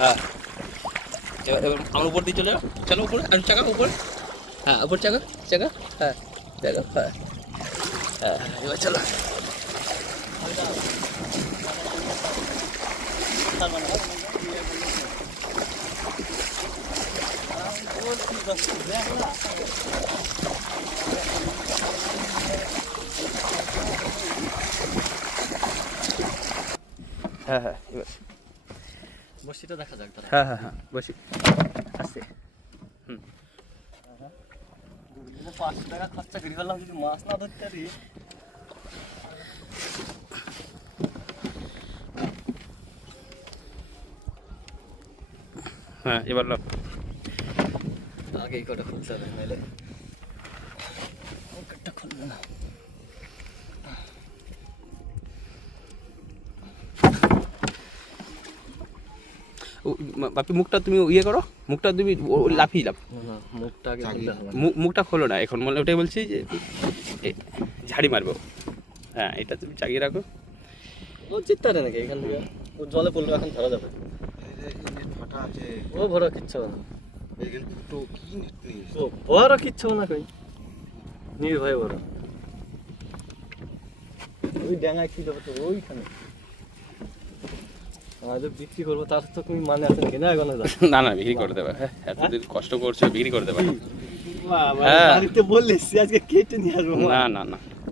হ্যাঁ এবার আমার উপর দিয়ে চলে যাও, চলো উপরে, আর চাকা উপরে, হ্যাঁ উপর চাকা চাকা, হ্যাঁ চাকা, হ্যাঁ হ্যাঁ এবার চলো। হ্যাঁ হ্যাঁ এবার বসিটা দেখা যাক। হ্যাঁ হ্যাঁ হ্যাঁ বসি আসছে। 500 টাকা খরচা করে ফেললাম, যদি মাছ না ধরতে পারি। হ্যাঁ এবার লো আগে এই কটা খুলতে হবে, নাহলে পকেটটা খুলবে না। বাপি মুখটা তুমি ইয়ে করো, মুখটা তুমি লাফিয়ে লাভ, মুখটা আগে মুখটা খোলো না এখন, মানে ওটাই বলছি যে ঝাড়ি মারবো। হ্যাঁ এটা তুমি চাগিয়ে রাখো। ও চিত্তা রে নাকি এখান থেকে, ও জলে পড়লো এখন ধরা যাবে। ফাটা আছে, ও ভরা কিচ্ছু না, এইখানে দুটো কি নেট নেই। ও ভরা কিচ্ছু না, কই নির্ভয় ভরা। ওই ড্যাঙায় কি দেবো তো ওইখানে, আজ বিক্রি করবো তার তো তুমি মানে আছে নাকি? না এখন না না বিক্রি করে দেবে, হ্যাঁ এতদিন কষ্ট করছো বিক্রি করে দেবে। বাড়িতে বললে আজকে কেটে নিয়ে আসবো। না না না